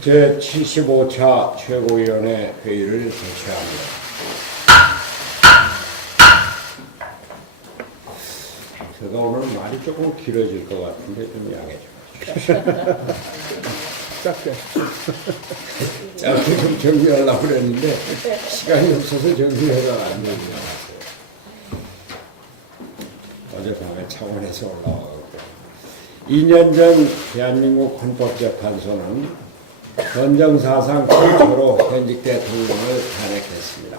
제75차 최고위원회 회의를 개최합니다. 제가 오늘 말이 조금 길어질 것 같은데 좀 양해 좀 해주십시오. 짧게 좀 정리하려고 그랬는데 시간이 없어서 정리해가 안 되는 것 같아요. 어젯밤에 창원에서 올라와서 2년 전 대한민국 헌법재판소는 헌정사상 최초로 현직 대통령을 탄핵했습니다.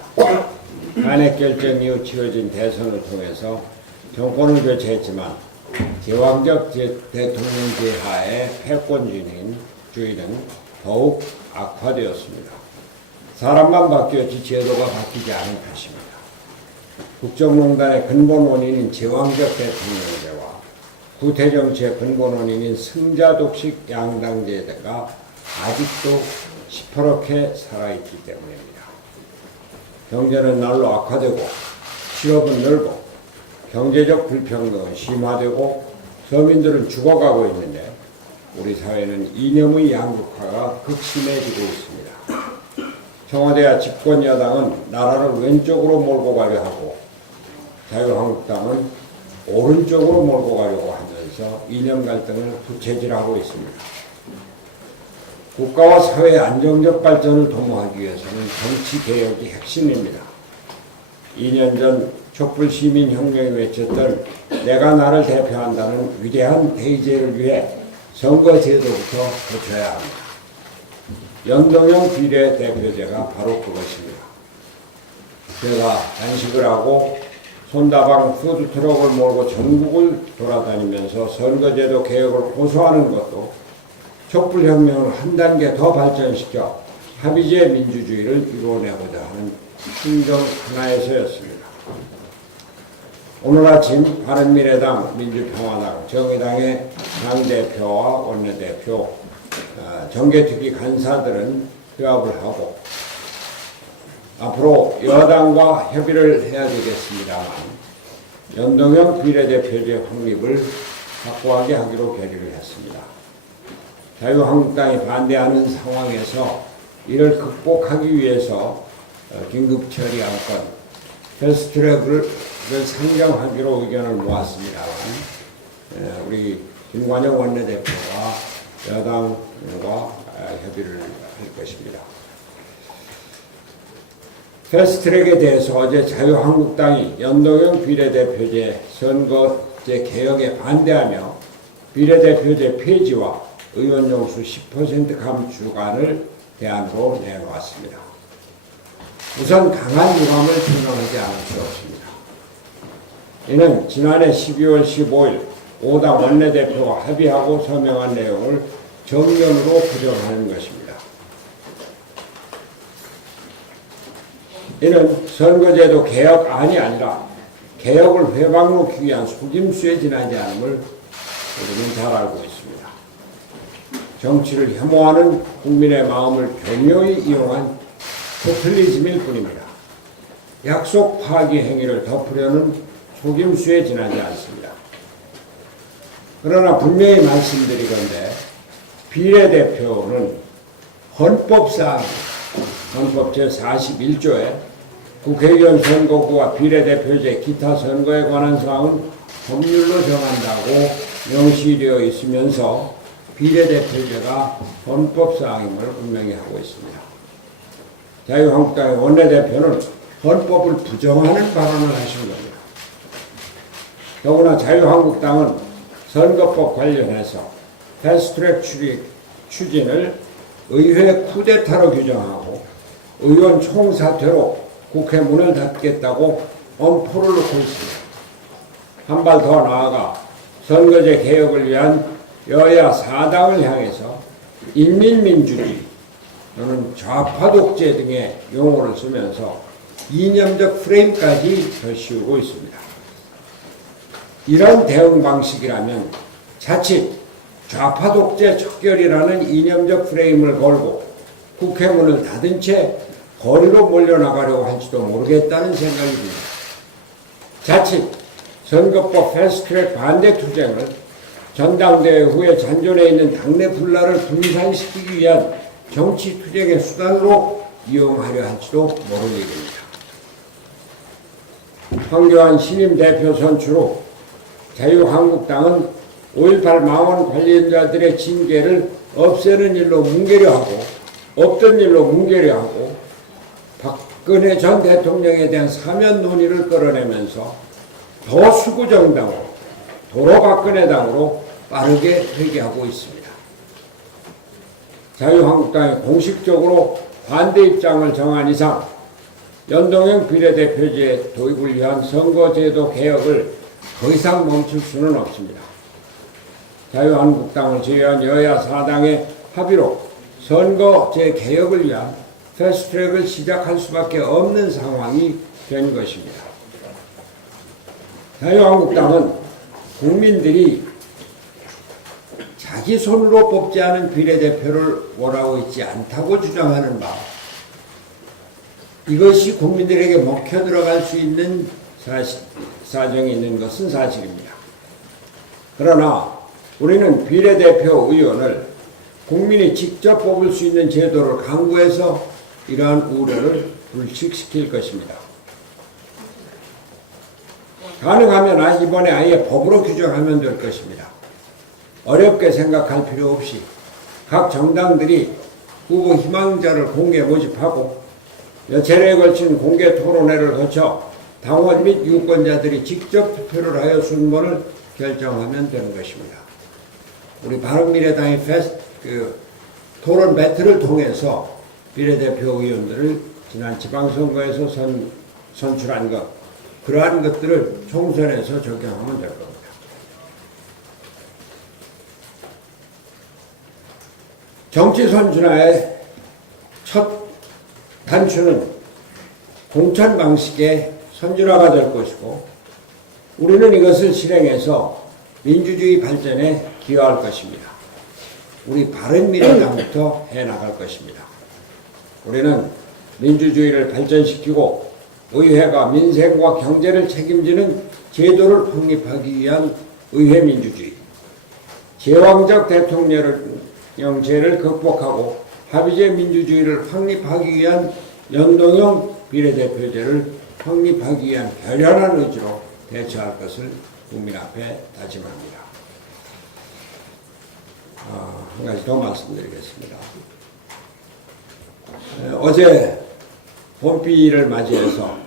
탄핵 결정 이후 치러진 대선을 통해서 정권을 교체했지만 제왕적 대통령제 하에 패권주의는 더욱 악화되었습니다. 사람만 바뀌었지 제도가 바뀌지 않은 탓입니다. 국정농단의 근본 원인인 제왕적 대통령제와 구태정치의 근본 원인인 승자독식 양당제가 아직도 시퍼렇게 살아있기 때문입니다. 경제는 날로 악화되고 취업은 늘고 경제적 불평등은 심화되고 서민들은 죽어가고 있는데 우리 사회는 이념의 양극화가 극심해지고 있습니다. 청와대와 집권 여당은 나라를 왼쪽으로 몰고 가려 하고 자유한국당은 오른쪽으로 몰고 가려고 하면서 이념 갈등을 부채질하고 있습니다. 국가와 사회의 안정적 발전을 도모하기 위해서는 정치개혁이 핵심입니다. 2년 전 촛불시민혁명이 외쳤던 내가 나를 대표한다는 위대한 대의제를 위해 선거제도부터 고쳐야 합니다. 연동형 비례대표제가 바로 그것입니다. 제가 단식을 하고 손다방 푸드트럭을 몰고 전국을 돌아다니면서 선거제도 개혁을 고소하는 것도 촛불혁명을 한 단계 더 발전시켜 합의제 민주주의를 이루어내고자 하는 심정 하나에서였습니다. 오늘 아침 바른미래당, 민주평화당, 정의당의 당대표와 원내대표, 정개특위 간사들은 회합을 하고 앞으로 여당과 협의를 해야 되겠습니다만 연동형 비례대표제 확립을 확고하게 하기로 결의를 했습니다. 자유한국당이 반대하는 상황에서 이를 극복하기 위해서 긴급처리안건 패스트트랙을 상정하기로 의견을 모았습니다만 우리 김관영 원내대표가 여당과 협의를 할 것입니다. 패스트트랙에 대해서 어제 자유한국당이 연동형 비례대표제 선거제 개혁에 반대하며 비례대표제 폐지와 의원용수 10% 감축안을 대안으로 내놓았습니다. 우선 강한 유감을 표명하지 않을 수 없습니다. 이는 지난해 12월 15일 5당 원내대표가 합의하고 서명한 내용을 정면으로 부정하는 것입니다. 이는 선거제도 개혁안이 아니라 개혁을 회방놓기 위한 속임수에 지나지 않음을 우리는 잘 알고 있습니다. 정치를 혐오하는 국민의 마음을 교묘히 이용한 포퓰리즘일 뿐입니다. 약속 파기 행위를 덮으려는 속임수에 지나지 않습니다. 그러나 분명히 말씀드리건대 비례대표는 헌법상 헌법 제41조에 국회의원 선거구와 비례대표제 기타 선거에 관한 사항은 법률로 정한다고 명시되어 있으면서 비례대표제가 헌법사항임을 분명히 하고 있습니다. 자유한국당의 원내대표는 헌법을 부정하는 발언을 하신 겁니다. 더구나 자유한국당은 선거법 관련해서 패스트트랙 추진을 의회 쿠데타로 규정하고 의원 총사퇴로 국회 문을 닫겠다고 엄포를 놓고 있습니다. 한 발 더 나아가 선거제 개혁을 위한 여야 사당을 향해서 인민민주주의 또는 좌파 독재 등의 용어를 쓰면서 이념적 프레임까지 덧씌우고 있습니다. 이런 대응 방식이라면 자칫 좌파 독재 척결이라는 이념적 프레임을 걸고 국회 문을 닫은 채 거리로 몰려나가려고 할지도 모르겠다는 생각이 듭니다. 자칫 선거법 패스트트랙 반대 투쟁을 전당대회 후에 잔존해 있는 당내 분란을 분산시키기 위한 정치 투쟁의 수단으로 이용하려 할지도 모를 일입니다. 황교안 신임 대표 선출 후 자유한국당은 5.18 망원 관련자들의 징계를 없애는 일로 뭉개려 하고 없던 일로 뭉개려 하고 박근혜 전 대통령에 대한 사면 논의를 끌어내면서 더 수구정당으로 도로박근혜당으로 빠르게 회귀하고 있습니다. 자유한국당이 공식적으로 반대 입장을 정한 이상 연동형 비례대표제 도입을 위한 선거제도 개혁을 더 이상 멈출 수는 없습니다. 자유한국당을 제외한 여야 사당의 합의로 선거제 개혁을 위한 패스트트랙을 시작할 수밖에 없는 상황이 된 것입니다. 자유한국당은 국민들이 자기 손으로 뽑지 않은 비례대표를 원하고 있지 않다고 주장하는 바, 이것이 국민들에게 먹혀 들어갈 수 있는 사정이 있는 것은 사실입니다. 그러나 우리는 비례대표 의원을 국민이 직접 뽑을 수 있는 제도를 강구해서 이러한 우려를 불식시킬 것입니다. 가능하면 이번에 아예 법으로 규정하면 될 것입니다. 어렵게 생각할 필요 없이 각 정당들이 후보 희망자를 공개 모집하고 몇 차례에 걸친 공개 토론회를 거쳐 당원 및 유권자들이 직접 투표를 하여 순번을 결정하면 되는 것입니다. 우리 바른미래당의 토론 배틀을 통해서 비례대표 의원들을 지난 지방선거에서 선출한 것, 그러한 것들을 총선에서 적용하면 될 겁니다. 정치 선진화의 첫 단추는 공천 방식의 선진화가 될 것이고, 우리는 이것을 실행해서 민주주의 발전에 기여할 것입니다. 우리 바른미래당부터 해나갈 것입니다. 우리는 민주주의를 발전시키고 의회가 민생과 경제를 책임지는 제도를 확립하기 위한 의회민주주의, 제왕적 대통령제를 극복하고 합의제 민주주의를 확립하기 위한 연동형 비례대표제를 확립하기 위한 결연한 의지로 대처할 것을 국민 앞에 다짐합니다. 한 가지 더 말씀드리겠습니다. 어제 봄비를 맞이해서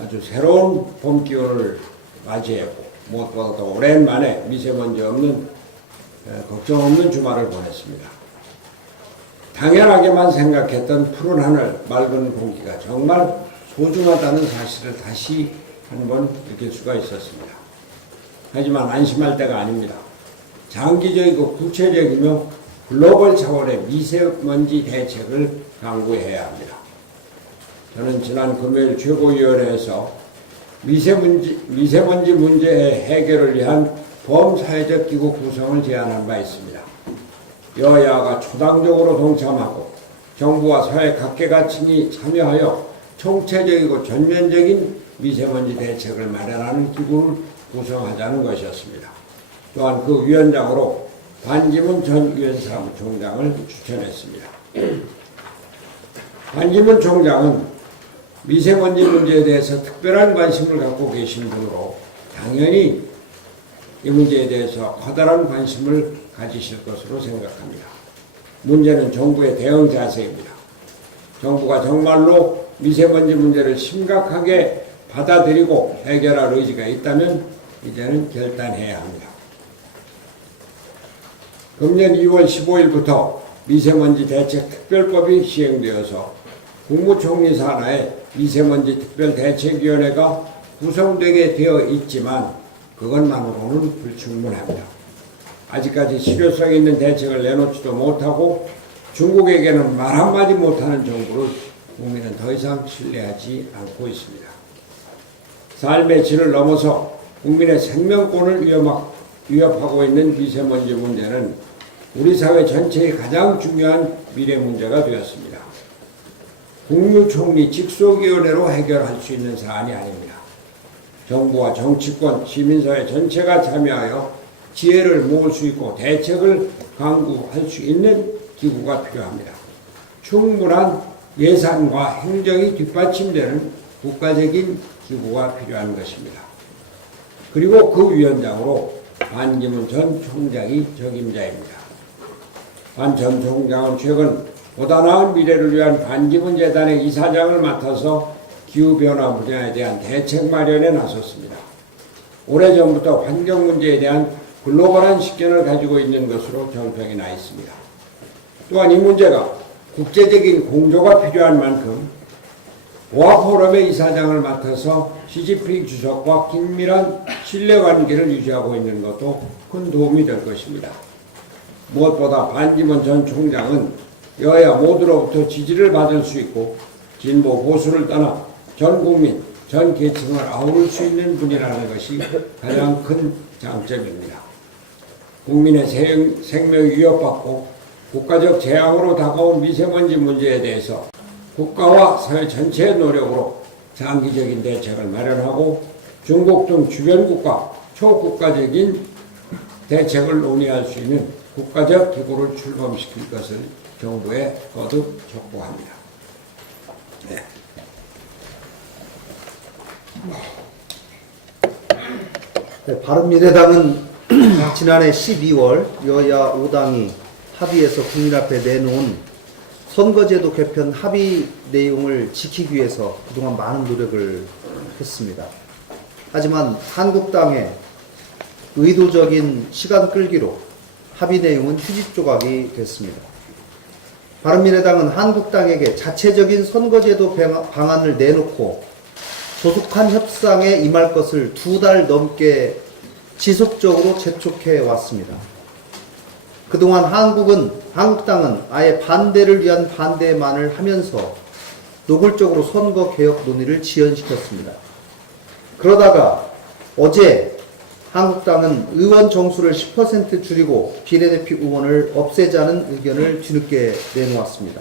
아주 새로운 봄 기온을 맞이했고, 무엇보다 더 오랜만에 미세먼지 없는 걱정 없는 주말을 보냈습니다. 당연하게만 생각했던 푸른 하늘, 맑은 공기가 정말 소중하다는 사실을 다시 한번 느낄 수가 있었습니다. 하지만 안심할 때가 아닙니다. 장기적이고 구체적이며 글로벌 차원의 미세먼지 대책을 강구해야 합니다. 저는 지난 금요일 최고위원회에서 미세먼지 문제의 해결을 위한 범사회적 기구 구성을 제안한 바 있습니다. 여야가 초당적으로 동참하고 정부와 사회 각계각층이 참여하여 총체적이고 전면적인 미세먼지 대책을 마련하는 기구를 구성하자는 것이었습니다. 또한 그 위원장으로 반기문 전 유엔 사무총장을 추천했습니다. 반기문 총장은 미세먼지 문제에 대해서 특별한 관심을 갖고 계신 분으로 당연히 이 문제에 대해서 커다란 관심을 가지실 것으로 생각합니다. 문제는 정부의 대응 자세입니다. 정부가 정말로 미세먼지 문제를 심각하게 받아들이고 해결할 의지가 있다면 이제는 결단해야 합니다. 금년 2월 15일부터 미세먼지 대책 특별법이 시행되어서 국무총리 산하에 미세먼지 특별대책위원회가 구성되게 되어 있지만 그것만으로는 불충분합니다. 아직까지 실효성 있는 대책을 내놓지도 못하고 중국에게는 말 한마디 못하는 정부를 국민은 더 이상 신뢰하지 않고 있습니다. 삶의 질을 넘어서 국민의 생명권을 위협하고 있는 미세먼지 문제는 우리 사회 전체의 가장 중요한 미래 문제가 되었습니다. 국무총리 직속위원회로 해결할 수 있는 사안이 아닙니다. 정부와 정치권, 시민사회 전체가 참여하여 지혜를 모을 수 있고 대책을 강구할 수 있는 기구가 필요합니다. 충분한 예산과 행정이 뒷받침되는 국가적인 기구가 필요한 것입니다. 그리고 그 위원장으로 반기문 전 총장이 적임자입니다. 반 전 총장은 최근 보다 나은 미래를 위한 반기문 재단의 이사장을 맡아서 기후변화 분야에 대한 대책 마련에 나섰습니다. 오래전부터 환경 문제에 대한 글로벌한 식견을 가지고 있는 것으로 정평이 나 있습니다. 또한 이 문제가 국제적인 공조가 필요한 만큼 오하포럼의 이사장을 맡아서 시진핑 주석과 긴밀한 신뢰관계를 유지하고 있는 것도 큰 도움이 될 것입니다. 무엇보다 반기문 전 총장은 여야 모두로부터 지지를 받을 수 있고 진보 보수를 떠나 전 국민, 전 계층을 아우를 수 있는 분이라는 것이 가장 큰 장점입니다. 국민의 생명이 위협받고 국가적 재앙으로 다가온 미세먼지 문제에 대해서 국가와 사회 전체의 노력으로 장기적인 대책을 마련하고 중국 등 주변 국가, 초국가적인 대책을 논의할 수 있는 국가적 기구를 출범시킬 것을 정부에 거듭 촉구합니다. 네. 네, 바른미래당은 지난해 12월 여야 5당이 합의해서 국민 앞에 내놓은 선거제도 개편 합의 내용을 지키기 위해서 그동안 많은 노력을 했습니다. 하지만 한국당의 의도적인 시간 끌기로 합의 내용은 휴지 조각이 됐습니다. 바른미래당은 한국당에게 자체적인 선거제도 방안을 내놓고 조속한 협상에 임할 것을 2달 넘게 지속적으로 재촉해 왔습니다. 그동안 한국당은 아예 반대를 위한 반대만을 하면서 노골적으로 선거개혁 논의를 지연시켰습니다. 그러다가 어제 한국당은 의원 정수를 10% 줄이고 비례대표 의원을 없애자는 의견을 뒤늦게 내놓았습니다.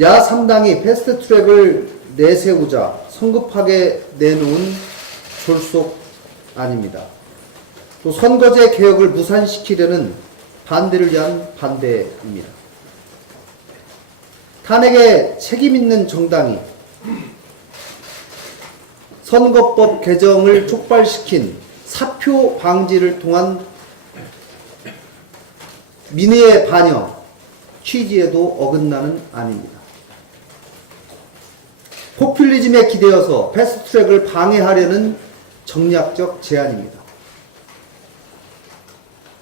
야 3당이 패스트트랙을 내세우자 성급하게 내놓은 졸속안입니다. 또 선거제 개혁을 무산시키려는 반대를 위한 반대입니다. 탄핵에 책임있는 정당이 선거법 개정을 촉발시킨 사표 방지를 통한 민의의 반영 취지에도 어긋나는 안입니다. 포퓰리즘에 기대어서 패스트트랙을 방해하려는 정략적 제안입니다.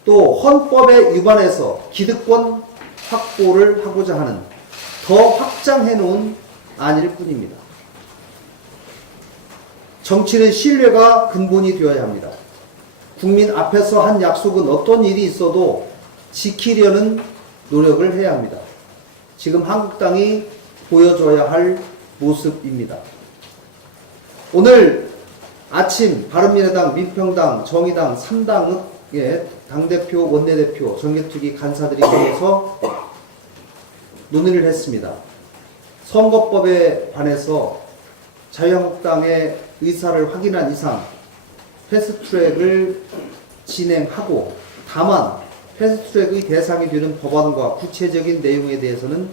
또 헌법에 위반해서 기득권 확보를 하고자 하는 더 확장해놓은 안일 뿐입니다. 정치는 신뢰가 근본이 되어야 합니다. 국민 앞에서 한 약속은 어떤 일이 있어도 지키려는 노력을 해야 합니다. 지금 한국당이 보여줘야 할 모습입니다. 오늘 아침 바른미래당, 민평당, 정의당 3당의 당대표, 원내대표, 정개특위 간사들이 모여서 논의를 했습니다. 선거법에 관해서 자유한국당의 의사를 확인한 이상 패스트트랙을 진행하고, 다만 패스트트랙의 대상이 되는 법안과 구체적인 내용에 대해서는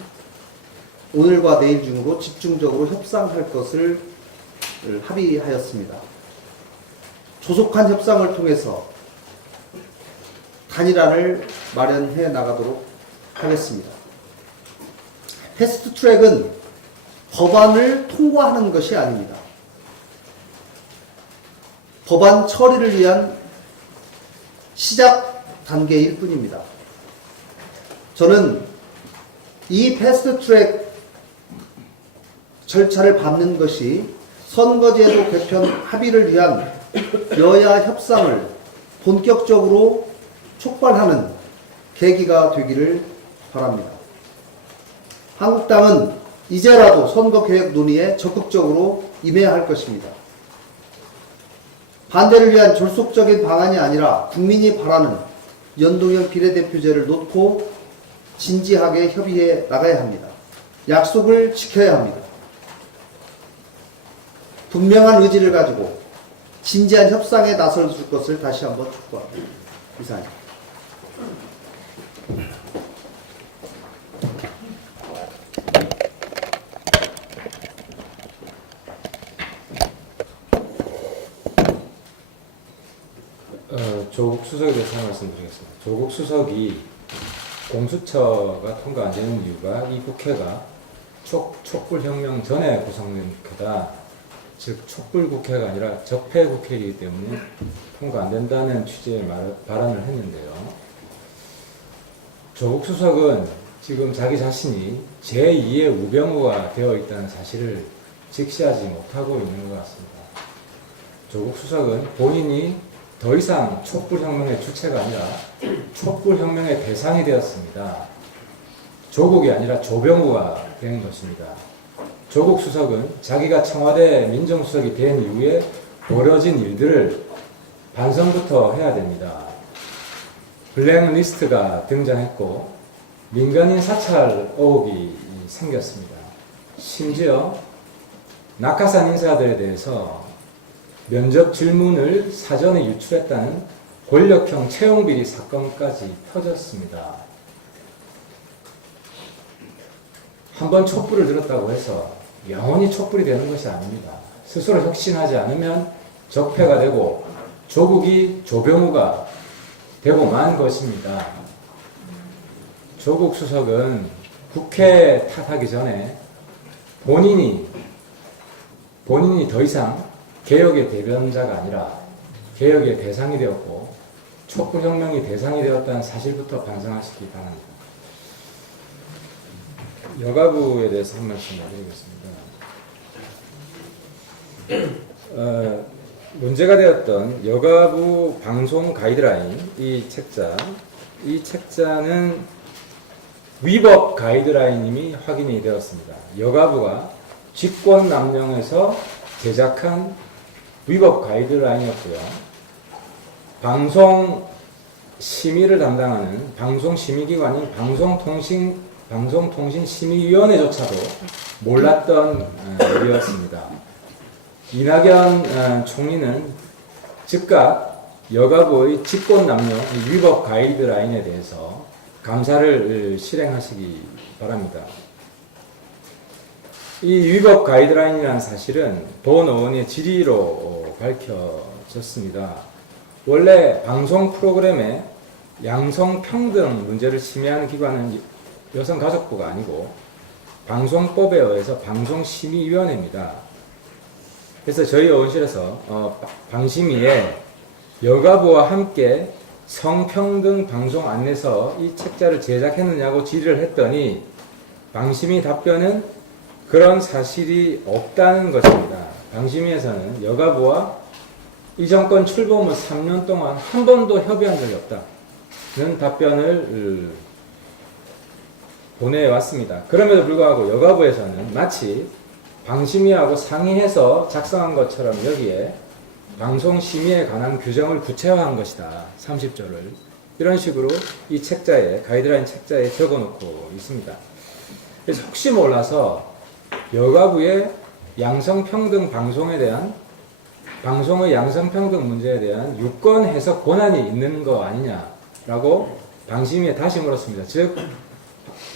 오늘과 내일 중으로 집중적으로 협상할 것을 합의하였습니다. 조속한 협상을 통해서 단일안을 마련해 나가도록 하겠습니다. 패스트트랙은 법안을 통과하는 것이 아닙니다. 법안 처리를 위한 시작 단계일 뿐입니다. 저는 이 패스트트랙 절차를 밟는 것이 선거제도 개편 합의를 위한 여야 협상을 본격적으로 촉발하는 계기가 되기를 바랍니다. 한국당은 이제라도 선거개혁 논의에 적극적으로 임해야 할 것입니다. 반대를 위한 졸속적인 방안이 아니라 국민이 바라는 연동형 비례대표제를 놓고 진지하게 협의해 나가야 합니다. 약속을 지켜야 합니다. 분명한 의지를 가지고 진지한 협상에 나설 것을 다시 한번 촉구합니다. 이상입니다. 조국 수석에 대해서 말씀드리겠습니다. 조국 수석이 공수처가 통과 안 되는 이유가 이 국회가 촛불혁명 전에 구성된 국회다. 즉 촛불국회가 아니라 적폐국회이기 때문에 통과 안 된다는 취지의 발언을 했는데요. 조국 수석은 지금 자기 자신이 제2의 우병우가 되어 있다는 사실을 직시하지 못하고 있는 것 같습니다. 조국 수석은 본인이 더 이상 촛불혁명의 주체가 아니라 촛불혁명의 대상이 되었습니다. 조국이 아니라 조병우가 된 것입니다. 조국 수석은 자기가 청와대 민정수석이 된 이후에 벌어진 일들을 반성부터 해야 됩니다. 블랙리스트가 등장했고 민간인 사찰 의혹이 생겼습니다. 심지어 낙하산 인사들에 대해서 면접 질문을 사전에 유출했다는 권력형 채용비리 사건까지 터졌습니다. 한번 촛불을 들었다고 해서 영원히 촛불이 되는 것이 아닙니다. 스스로 혁신하지 않으면 적폐가 되고 조국이 조병우가 되고 만 것입니다. 조국 수석은 국회 탓하기 전에 본인이 더 이상 개혁의 대변자가 아니라 개혁의 대상이 되었고 촛불혁명이 대상이 되었다는 사실부터 반성하시기 바랍니다. 여가부에 대해서 한 말씀 드리겠습니다. 문제가 되었던 여가부 방송 가이드라인 이 책자는 위법 가이드라인임이 확인이 되었습니다. 여가부가 직권남용에서 제작한 위법 가이드라인이었고요. 방송 심의를 담당하는 방송심의기관인 방송통신심의위원회조차도 몰랐던 일이었습니다. 이낙연 총리는 즉각 여가부의 직권남용 위법 가이드라인에 대해서 감사를 실행하시기 바랍니다. 이 위법 가이드라인이라는 사실은 본 의원의 질의로 밝혀졌습니다. 원래 방송 프로그램에 양성평등 문제를 심의하는 기관은 여성가족부가 아니고 방송법에 의해서 방송심의위원회입니다. 그래서 저희 의원실에서 방심위에 여가부와 함께 성평등 방송 안내서 이 책자를 제작했느냐고 질의를 했더니 방심위 답변은 그런 사실이 없다는 것입니다. 방심위에서는 여가부와 이 정권 출범 후 3년 동안 한 번도 협의한 적이 없다는 답변을 보내왔습니다. 그럼에도 불구하고 여가부에서는 마치 방심위하고 상의해서 작성한 것처럼 여기에 방송심의에 관한 규정을 구체화한 것이다. 30조를. 이런 식으로 이 책자에, 가이드라인 책자에 적어놓고 있습니다. 그래서 혹시 몰라서 여가부의 양성평등 방송에 대한 방송의 양성평등 문제에 대한 유권 해석 권한이 있는 거 아니냐라고 방심위에 다시 물었습니다. 즉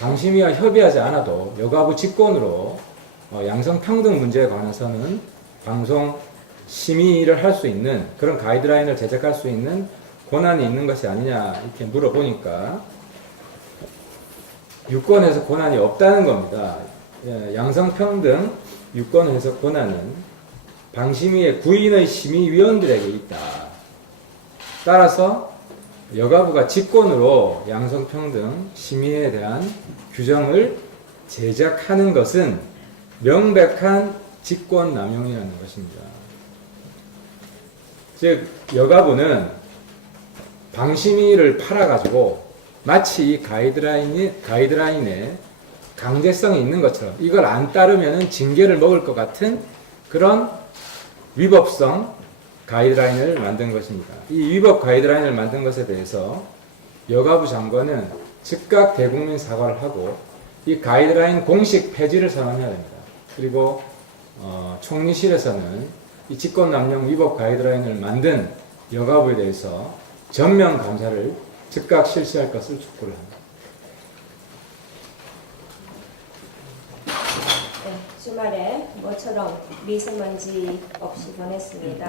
방심위와 협의하지 않아도 여가부 직권으로 양성평등 문제에 관해서는 방송 심의를 할 수 있는 그런 가이드라인을 제작할 수 있는 권한이 있는 것이 아니냐 이렇게 물어보니까 유권 해석 권한이 없다는 겁니다. 양성평등 유권 해석 권한은 방심위의 구인의 심의위원들에게 있다. 따라서 여가부가 직권으로 양성평등 심의에 대한 규정을 제작하는 것은 명백한 직권 남용이라는 것입니다. 즉 여가부는 방심위를 팔아가지고 마치 이 가이드라인에 강제성이 있는 것처럼 이걸 안 따르면 징계를 먹을 것 같은 그런 위법성 가이드라인을 만든 것입니다. 이 위법 가이드라인을 만든 것에 대해서 여가부 장관은 즉각 대국민 사과를 하고 이 가이드라인 공식 폐지를 선언해야 됩니다. 그리고 총리실에서는 이 직권남용 위법 가이드라인을 만든 여가부에 대해서 전면 감사를 즉각 실시할 것을 촉구를 합니다. 네, 주말에 모처럼 미세먼지 없이 보냈습니다.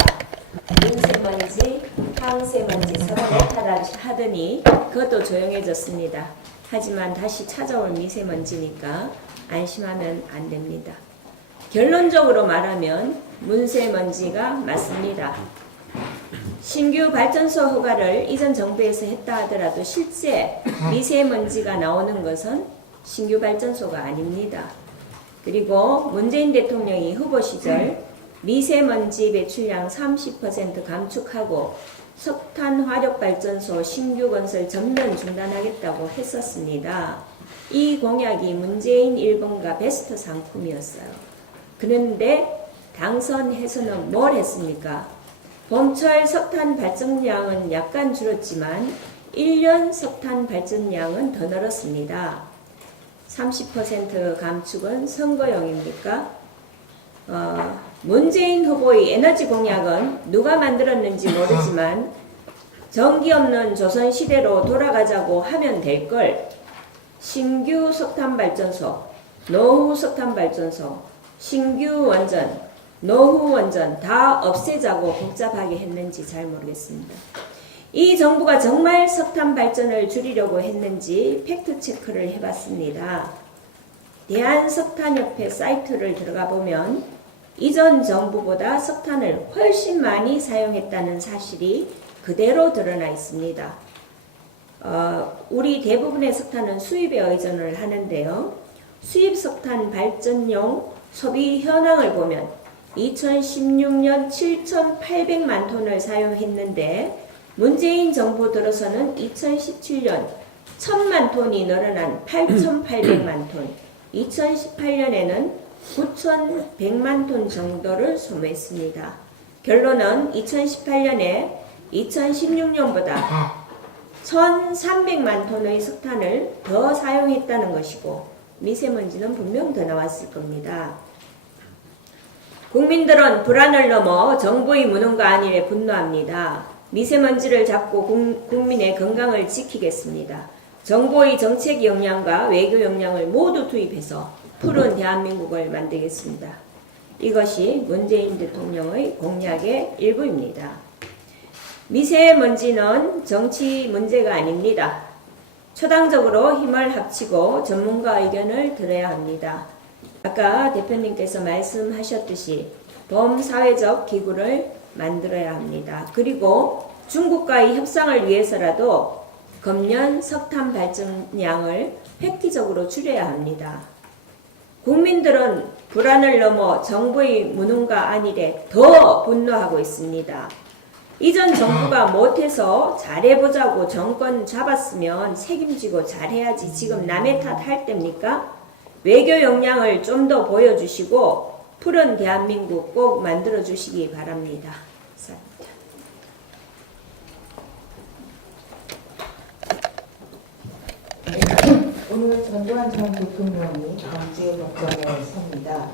미세먼지, 항세먼지 서로 나타나 하더니 그것도 조용해졌습니다. 하지만 다시 찾아올 미세먼지니까 안심하면 안 됩니다. 결론적으로 말하면 문세먼지가 맞습니다. 신규 발전소 허가를 이전 정부에서 했다 하더라도 실제 미세먼지가 나오는 것은 신규 발전소가 아닙니다. 그리고 문재인 대통령이 후보 시절 미세먼지 배출량 30% 감축하고 석탄 화력발전소 신규 건설 전면 중단하겠다고 했었습니다. 이 공약이 문재인 1번가 베스트 상품이었어요. 그런데 당선해서는 뭘 했습니까? 봄철 석탄 발전량은 약간 줄었지만 1년 석탄 발전량은 더 늘었습니다. 30% 감축은 선거용입니까? 문재인 후보의 에너지 공약은 누가 만들었는지 모르지만 전기 없는 조선시대로 돌아가자고 하면 될 걸 신규 석탄발전소, 노후 석탄발전소, 신규 원전, 노후 원전 다 없애자고 복잡하게 했는지 잘 모르겠습니다. 이 정부가 정말 석탄 발전을 줄이려고 했는지 팩트 체크를 해봤습니다. 대한석탄협회 사이트를 들어가 보면 이전 정부보다 석탄을 훨씬 많이 사용했다는 사실이 그대로 드러나 있습니다. 우리 대부분의 석탄은 수입에 의존을 하는데요. 수입 석탄 발전용 소비 현황을 보면 2016년 7,800만 톤을 사용했는데 문재인 정부 들어서는 2017년 1,000만 톤이 늘어난 8,800만 톤, 2018년에는 9,100만 톤 정도를 소모했습니다. 결론은 2018년에 2016년보다 1,300만 톤의 석탄을 더 사용했다는 것이고 미세먼지는 분명 더 나왔을 겁니다. 국민들은 불안을 넘어 정부의 무능과 안일에 분노합니다. 미세먼지를 잡고 국민의 건강을 지키겠습니다. 정부의 정책 역량과 외교 역량을 모두 투입해서 푸른 대한민국을 만들겠습니다. 이것이 문재인 대통령의 공약의 일부입니다. 미세먼지는 정치 문제가 아닙니다. 초당적으로 힘을 합치고 전문가 의견을 들어야 합니다. 아까 대표님께서 말씀하셨듯이 범사회적 기구를 만들어야 합니다. 그리고 중국과의 협상을 위해서라도 금년 석탄 발전량을 획기적으로 줄여야 합니다. 국민들은 불안을 넘어 정부의 무능과 안일에 더 분노하고 있습니다. 이전 정부가 못해서 잘해보자고 정권 잡았으면 책임지고 잘해야지 지금 남의 탓 할 때입니까? 외교 역량을 좀 더 보여주시고 푸른 대한민국 꼭 만들어주시기 바랍니다. 오늘 전두환 전 대통령이 강제 법정에 섭니다.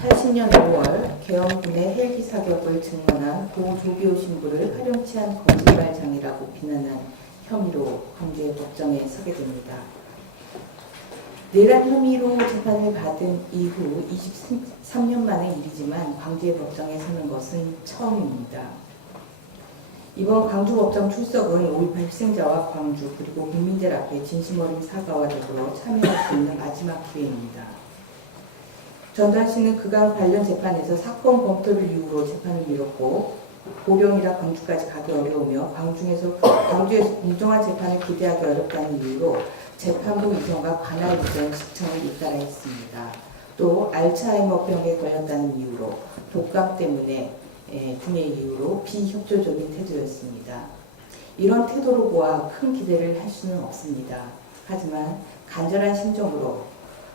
80년 5월 계엄군의 헬기 사격을 증언한 고 조비오 신부를 활용치 한 거짓말장이라고 비난한 혐의로 강제 법정에 서게 됩니다. 내란 혐의로 재판을 받은 이후 23년 만의 일이지만 강제 법정에 서는 것은 처음입니다. 이번 광주법정 출석은 5.18 희생자와 광주 그리고 국민들 앞에 진심 어린 사과와 더불어 참여할 수 있는 마지막 기회입니다. 전두환 씨는 그간 관련 재판에서 사건 검토를 이유로 재판을 미뤘고 보령이라 광주까지 가기 어려우며 광주에서 공정한 재판을 기대하기 어렵다는 이유로 재판부 이전과 관할 이전 시청을 잇따라 했습니다. 또 알츠하이머병에 걸렸다는 이유로 독감 때문에 등의 이유로 비협조적인 태도였습니다. 이런 태도로 보아 큰 기대를 할 수는 없습니다. 하지만 간절한 심정으로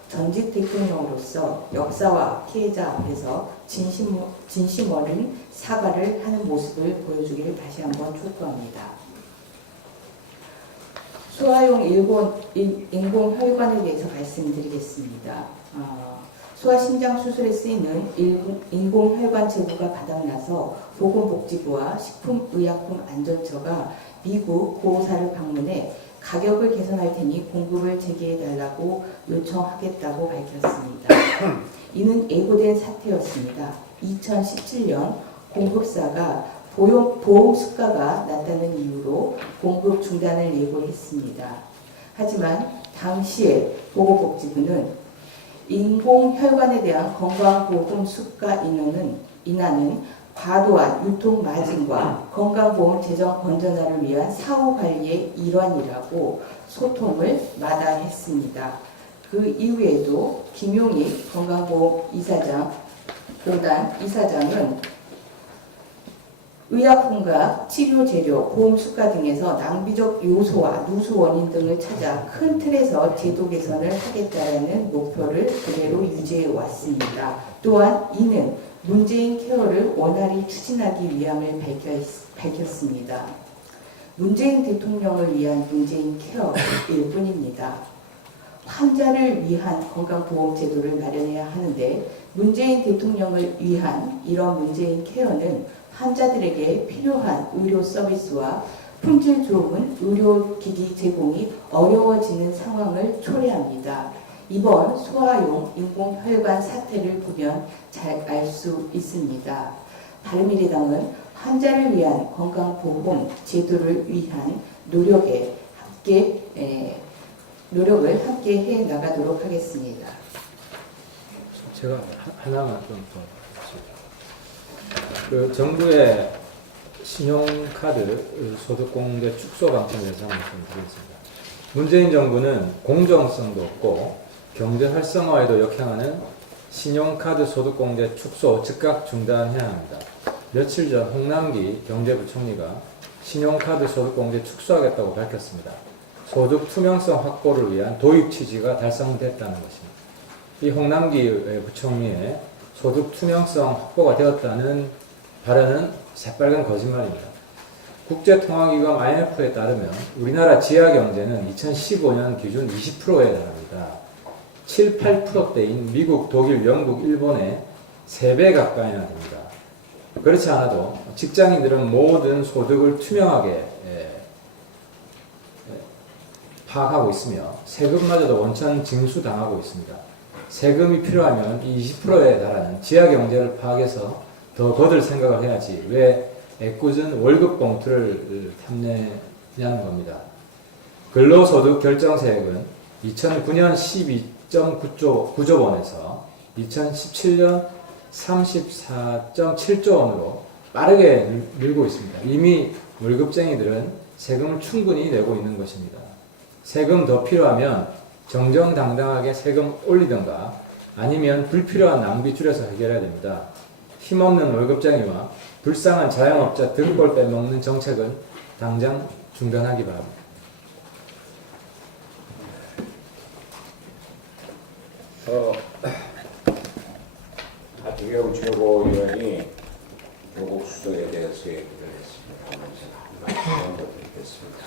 전직 대통령으로서 역사와 피해자 앞에서 진심 어린 사과를 하는 모습을 보여주기를 다시 한번 촉구합니다. 소아용 인공혈관에 대해서 말씀드리겠습니다. 소아심장 수술에 쓰이는 인공혈관 제도가 바닥나서 보건복지부와 식품의약품안전처가 미국 보호사를 방문해 가격을 개선할 테니 공급을 재개해달라고 요청하겠다고 밝혔습니다. 이는 예고된 사태였습니다. 2017년 공급사가 보험 수가가 낮다는 이유로 공급 중단을 예고했습니다. 하지만 당시에 보건복지부는 인공혈관에 대한 건강보험 수가 인하는 과도한 유통 마진과 건강보험 재정 건전화를 위한 사후관리의 일환이라고 소통을 마다했습니다. 그 이후에도 김용익 건강보험 공단 이사장은 의약품과 치료재료, 보험수가 등에서 낭비적 요소와 누수 원인 등을 찾아 큰 틀에서 제도 개선을 하겠다는 목표를 그대로 유지해 왔습니다. 또한 이는 문재인 케어를 원활히 추진하기 위함을 밝혔습니다. 문재인 대통령을 위한 문재인 케어일 뿐입니다. 환자를 위한 건강보험 제도를 마련해야 하는데 문재인 대통령을 위한 이런 문재인 케어는 환자들에게 필요한 의료 서비스와 품질 좋은 의료기기 제공이 어려워지는 상황을 초래합니다. 이번 소아용 인공혈관 사태를 보면 잘 알 수 있습니다. 바른미래당은 환자를 위한 건강보험 제도를 위한 노력을 함께 해 나가도록 하겠습니다. 제가 하나만 좀 더. 그 정부의 신용카드 소득공개 축소 방침에 대해서 한번 말씀드리겠습니다. 문재인 정부는 공정성도 없고 경제 활성화에도 역행하는 신용카드 소득공개 축소 즉각 중단해야 합니다. 며칠 전 홍남기 경제부총리가 신용카드 소득공개 축소하겠다고 밝혔습니다. 소득 투명성 확보를 위한 도입 취지가 달성됐다는 것입니다. 이 홍남기 부총리의 소득 투명성 확보가 되었다는 발언은 새빨간 거짓말입니다. 국제통화기금 IMF에 따르면 우리나라 지하경제는 2015년 기준 20%에 달합니다. 7, 8%대인 미국, 독일, 영국, 일본의 3배 가까이나 됩니다. 그렇지 않아도 직장인들은 모든 소득을 투명하게 파악하고 있으며 세금마저도 원천 징수당하고 있습니다. 세금이 필요하면 이 20%에 달하는 지하경제를 파악해서 더 거둘 생각을 해야지 왜 애꿎은 월급 봉투를 탐내냐는 겁니다. 근로소득 결정세액은 2009년 12.9조 원에서 2017년 34.7조 원으로 빠르게 늘고 있습니다. 이미 월급쟁이들은 세금을 충분히 내고 있는 것입니다. 세금 더 필요하면 정정당당하게 세금 올리든가 아니면 불필요한 낭비 줄여서 해결해야 됩니다. 힘없는 월급쟁이와 불쌍한 자영업자 등골 빼먹는 정책은 당장 중단하기 바랍니다. 하태경 최고위원이 조국 수석에 대해서 얘기를 했습니다. 제가 한 말씀 더 드리겠습니다.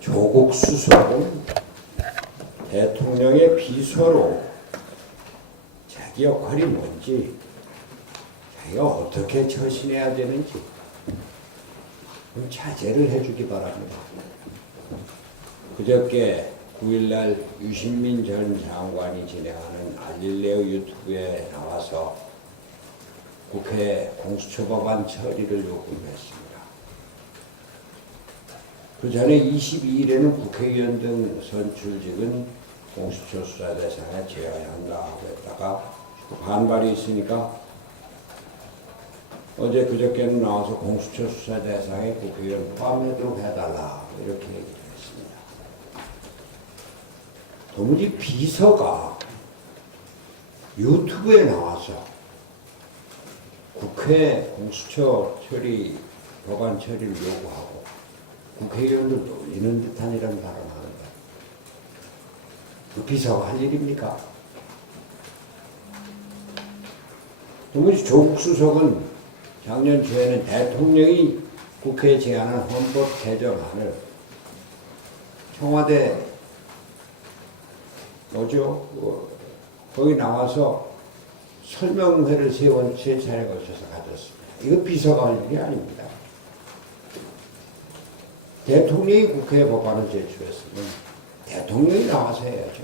조국 수석은 대통령의 비서로 자기 역할이 뭔지, 자기가 어떻게 처신해야 되는지 좀 자제를 해주기 바랍니다. 그저께 9일날 유신민 전 장관이 진행하는 알릴레오 유튜브에 나와서 국회 공수처법안 처리를 요구했습니다. 그 전에 22일에는 국회의원 등 선출직은 공수처 수사 대상에 제어해야 한다고 했다가 반발이 있으니까 어제 그저께는 나와서 공수처 수사 대상에 국회의원 포함하도록 해달라 이렇게 얘기를 했습니다. 도무지 비서가 유튜브에 나와서 국회 공수처 처리, 법안 처리를 요구하고 국회의원들 놀리는 듯한 이런 발언하는데 그 비서가 할 일입니까? 도무지 조국 수석은 작년 초에는 대통령이 국회에 제안한 헌법 개정안을 청와대 거기 나와서 설명회를 세 차례 거쳐서 가졌습니다. 이거 비서가 할 일이 아닙니다. 대통령이 국회에 법안을 제출했으면 대통령이 나와서 해야죠.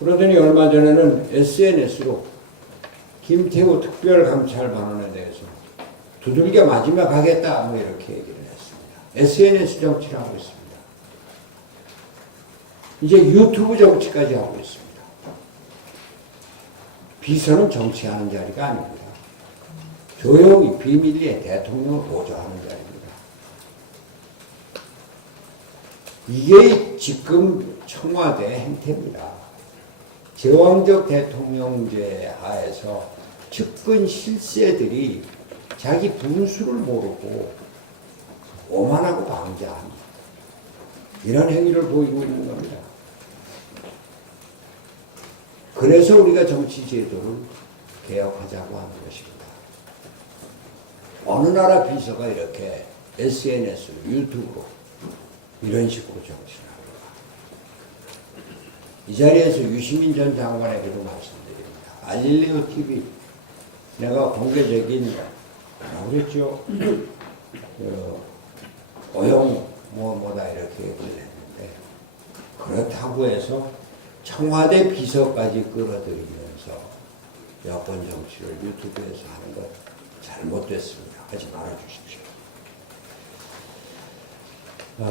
그러더니 얼마 전에는 SNS로 김태우 특별감찰반원에 대해서 두들겨 맞으며 가겠다 뭐 이렇게 얘기를 했습니다. SNS 정치를 하고 있습니다. 이제 유튜브 정치까지 하고 있습니다. 비서는 정치하는 자리가 아닙니다. 조용히 비밀리에 대통령을 보좌하는 자리입니다. 이게 지금 청와대 행태입니다. 제왕적 대통령제 하에서 측근 실세들이 자기 분수를 모르고 오만하고 방자한 이런 행위를 보이고 있는 겁니다. 그래서 우리가 정치제도를 개혁하자고 하는 것입니다. 어느 나라 비서가 이렇게 SNS로, 유튜브로 이런 식으로 정치를 합니까? 이 자리에서 유시민 전 장관에게도 말씀드립니다. 알릴레오 TV 내가 공개적인 뭐라고 그랬죠? 오용 뭐다 이렇게 얘기를 했는데 그렇다고 해서 청와대 비서까지 끌어들이면서 여권 정치를 유튜브에서 하는 것 잘못됐습니다. 하지 말아주십시오.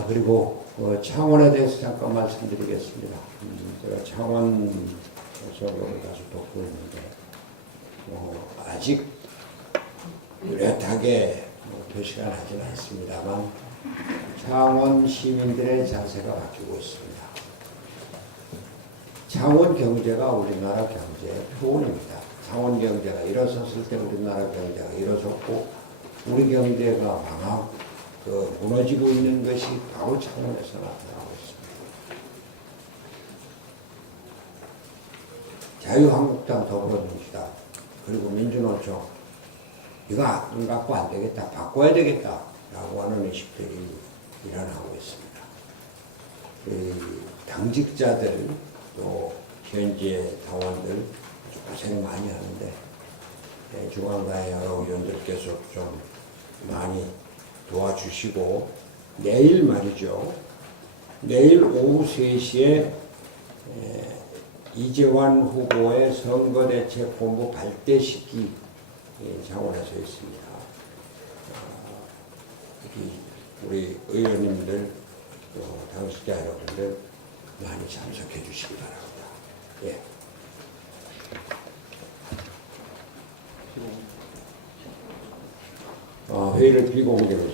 그리고 창원에 대해서 잠깐 말씀드리겠습니다. 제가 창원 서울을 가서 돕고 있는데 아직 뚜렷하게 표시가 나진 않습니다만 창원 시민들의 자세가 바뀌고 있습니다. 창원 경제가 우리나라 경제의 표본입니다. 창원 경제가 일어섰을 때 우리나라 경제가 일어섰고 우리 경제가 무너지고 있는 것이 바로 창원에서 나타나고 있습니다. 자유한국당, 더불어민주당 그리고 민주노총 이거 갖고 안 되겠다, 바꿔야 되겠다 라고 하는 의식들이 일어나고 있습니다. 당직자들 또 현재 당원들 고생 많이 하는데 중앙당 여러 의원들께서 좀 많이 도와주시고 내일 말이죠. 내일 오후 3시에 이재환 후보의 선거대책본부 발대식이 창원에서 있습니다. 우리 의원님들 또 당직자 여러분들 많이 참석해 주시기 바랍니다. 예. 회의를 비공개로